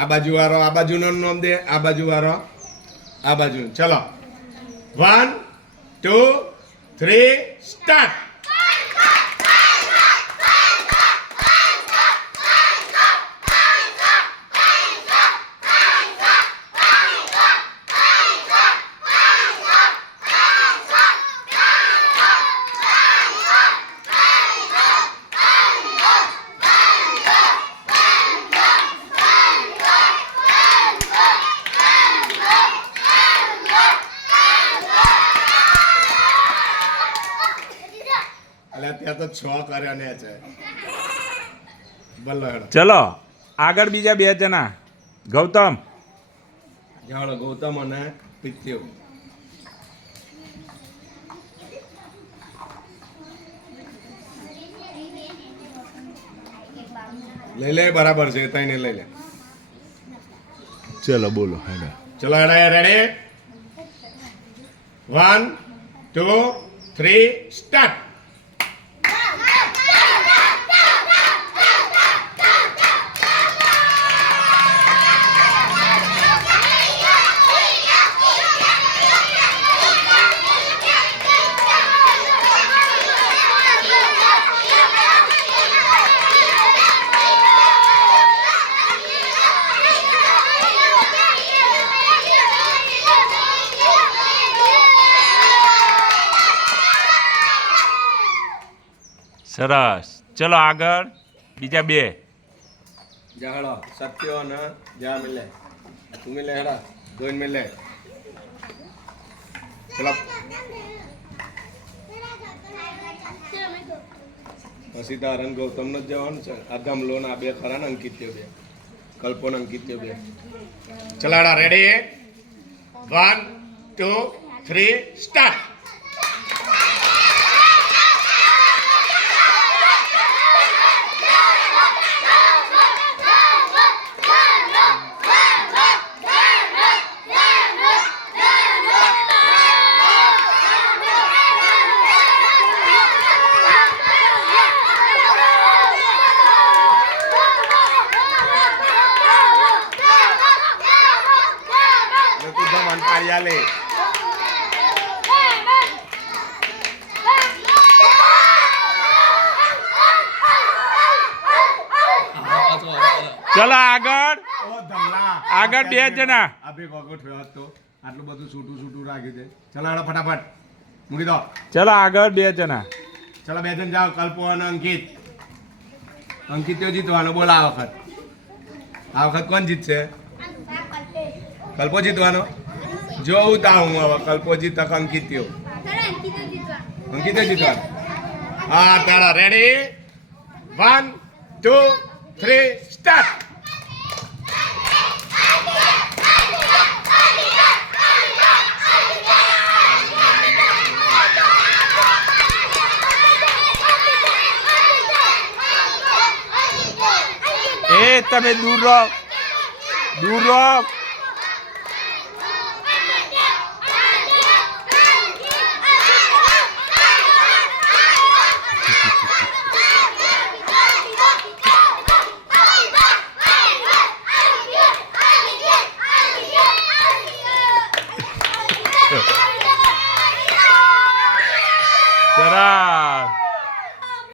આ બાજુ વાળો આ બાજુનો નામ દે, આ બાજુ વાળો આ બાજુ. ચલો 1 2 3 સ્ટાર્ટ. ત્યાં તો 6 કર્યા ને છે. ચલો આગળ બીજા 2 જણા. ગૌતમ જાણો ગૌતમ અને પિત્યો. લઈ લે બરાબર છે તઈને લઈ લે. ચલો બોલો હેડા. ચલો હેડા રેડી 1 2 3 સ્ટાર્ટ. સરસ. ચલો આગળ બીજા 2. જાહળો સત્યો ને જા મિલે તું મિલે હેડા દોન મિલે. ચલો પછી તારન ગૌતમ નો જ જવાનું છે. આ ગમલો ના 2 ખરા ને અંકિત્ય 2 કલ્પો ને અંકિત્ય 2. ચલાડા રેડી 1 2 3 સ્ટાર્ટ. લે ચલો આગળ આગળ 2 જણા. અભી કોકો થયો તો આટલું બધું છૂટું રાખ્યું છે. ચલો હેડો ફટાફટ મૂકી દો. ચલો આગળ 2 જણા. ચલો 2 જણ જાઓ. કલ્પો અને અંકિત. અંકિત જીતવાનો. બોલ આ વખત કોણ જીતશે? કલ્પો જીતવાનો. જોઉં તા હું હવે કલ્પો જીત અંકિત્યો. અંકિત્ય જીતવાનો. હા તારા રેડી 1 2 3 સ્ટાર્ટ. એ તમે દૂર રહો, દૂર રહો.